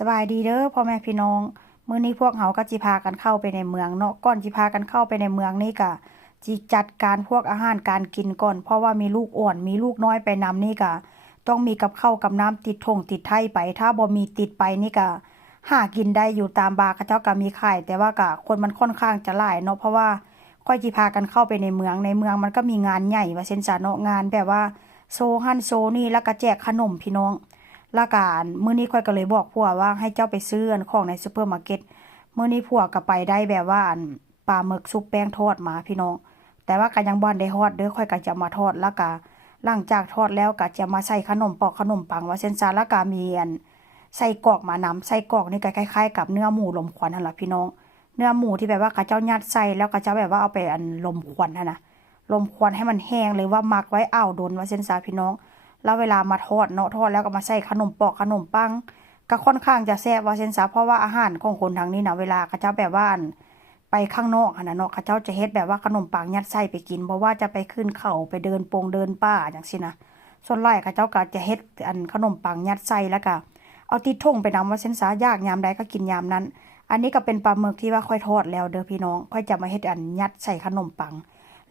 สบายดีเด้อพ่อแม่พี่น้องมื้อนี้พวกเขาก็จิพากันเข้าไปในเมืองเนาะก่อนจิพากันเข้าไปในเมืองนี่ก็จิจัดการพวกอาหารการกินก่อนเพราะว่ามีลูกอ่อนมีลูกน้อยไปนำนี่ก็ต้องมีกับข้าวกับน้ำติดถงติดไถไปถ้าบ่มีติดไปนี่ก็หากินได้อยู่ตามบาร์เขาเจ้าก็มีขายแต่ว่าก็คนมันค่อนข้างจะหลายเนาะเพราะว่าค่อยจิพากันเข้าไปในเมืองมันก็มีงานใหญ่ว่าเช่นซะเนาะงานแบบว่าโซฮั่นโซนี่แล้วก็แจกขนมพี่น้อง ละการมื้อนี้ค่อยก็เลยบอกผัวว่าให้เจ้าไปซื้อของในซุปเปอร์มาร์เก็ตมื้อนี้ผัวก็ไปได้แบบว่าปลาหมึกซุปแป้งทอดมาพี่น้องแต่ว่าก็ยังบ่ได้ทอดเด้อค่อยก็จะมาทอดแล้วก็หลังจากทอดแล้วก็จะมาใส่ขนมปอกขนมปังว่าเส้นซาแล้วก็มีใส่กรอกมานำใส่กรอกนี่ก็คล้ายๆกับเนื้อหมูลมควันนั่นล่ะพี่น้องเนื้อหมูที่แบบว่าเขาเจ้ายัดใส่แล้วก็จะแบบว่าเอาไปลมควันหั่นนะลมควันให้มันแห้งหรือว่าหมักไว้อ้าวโดนว่าเส้นซาพี่น้อง แล้วเวลามาทอดเนาะทอดแล้วก็มาใส่ขนมปอกขนมปังก็ค่อนข้างจะแซ่บว่าเช่นซะเพราะว่าอาหารของคนทางนี้นะเวลาเขาเจ้าแบบว่าไปข้างนอกนะเนาะเขาเจ้าจะเฮ็ดแบบว่าขนมปังยัดไส้ไปกินเพราะว่าจะไปขึ้นเขาไปเดินปงเดินป่าอย่างซี่นะส่วนหลายเขาเจ้าก็จะเฮ็ดขนมปังยัดไส้แล้วก็เอาติดถงไปนำว่าเช่นซะยากยามใดก็กินยามนั้นอันนี้ก็เป็นปลาหมึกที่ว่าค่อยทอดแล้วเด้อพี่น้องค่อยจะมาเฮ็ดยัดใส่ขนมปัง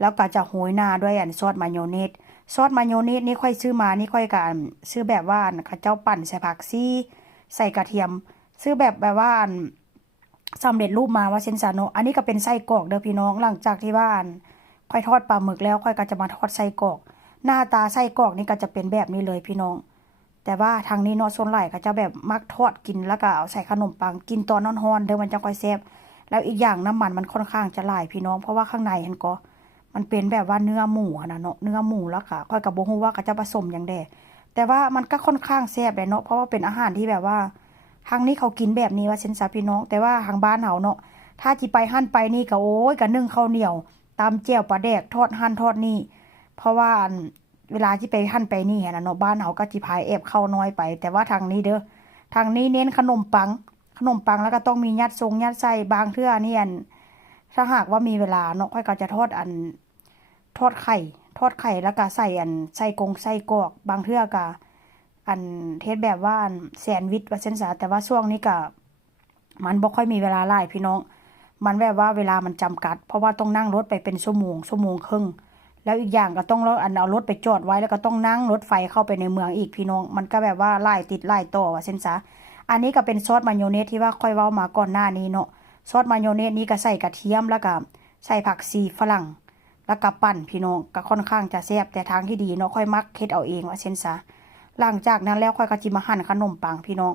แล้วก็จะโรยหน้าด้วยซอสมายองเนส ซอสมายองเนสนี่ค่อยซื้อมานี่ค่อยกันซื้อแบบว่าเขาเจ้าปั่นใส่ผักซี่ใส่กระเทียมซื้อแบบว่าสำเร็จรูปมาว่าเช่นซาโนอันนี้ก็เป็นไส้กรอกเด้อพี่น้องหลังจากที่ว่าค่อยทอดปลาหมึกแล้วค่อยก็จะมาทอดไส้กรอกหน้าตาไส้กรอกนี่ก็จะเป็นแบบนี้เลยพี่น้องแต่ว่าทางนี้เนาะส่วนใหญ่ก็จะแบบมักทอดกินแล้วก็เอาใส่ขนมปังกินตอนร้อนๆเด้อมันจะค่อยแซ่บแล้วอีกอย่างน้ำมันค่อนข้างจะหลายพี่น้องเพราะว่าข้างในเห็นก็ มันเป็นแบบว่าเนื้อหมูนะเนาะเนื้อหมูแล้วค่ะค่อยกับบ่ฮู้ว่าเขาจะผสมอย่างใดแต่ว่ามันก็ค่อนข้างแซ่บเลยเนาะเพราะว่าเป็นอาหารที่แบบว่าทางนี้เขากินแบบนี้ว่าเช่นซะพี่น้องแต่ว่าทางบ้านเฮาเนาะถ้าจิไปหั่นไปนี่ก็โอ้ยก็นึ่งข้าวเหนียวตำแจ่วปลาแดกทอดหั่นทอดนี่เพราะว่าเวลาที่ไปหั่นไปนี่นะเนาะบ้านเฮาก็จิพายแอบข้าวน้อยไปแต่ว่าทางนี้เด้อทางนี้เน้นขนมปังแล้วก็ต้องมียัดไส้บางเทื่อนี่ถ้าหากว่ามีเวลาเนาะค่อยก็จะทอดทอดไข่แล้วก็ใส่ใส่ใส่กรอกบางเทื่อก็เทศแบบว่าแซนด์วิชว่าเช่นซะแต่ว่าช่วงนี้ก็มันบ่ค่อยมีเวลาหลายพี่น้องมันแบบว่าเวลามันจำกัดเพราะว่าต้องนั่งรถไปเป็นชั่วโมงครึ่งแล้วอีกอย่างก็ต้องเอารถไปจอดไว้แล้วก็ต้องนั่งรถไฟเข้าไปในเมืองอีกพี่น้องมันก็แบบว่าหลายติดหลายต่อว่าเช่นซะอันนี้ก็เป็นซอสมายองเนสที่ว่าค่อยเว้ามาก่อนหน้านี้เนาะซอสมายองเนสนี้ก็ใส่กระเทียมแล้วก็ใส่ผักชีฝรั่ง แล้วก็ปั่นพี่น้องก็ค่อนข้างจะแซ่บแต่ทางที่ดีเนาะค่อยมักเฮ็ดเอาเองว่าเช่นซะหลังจากนั้นแล้วค่อยก็จิมาหั่นขนมปังพี่น้อง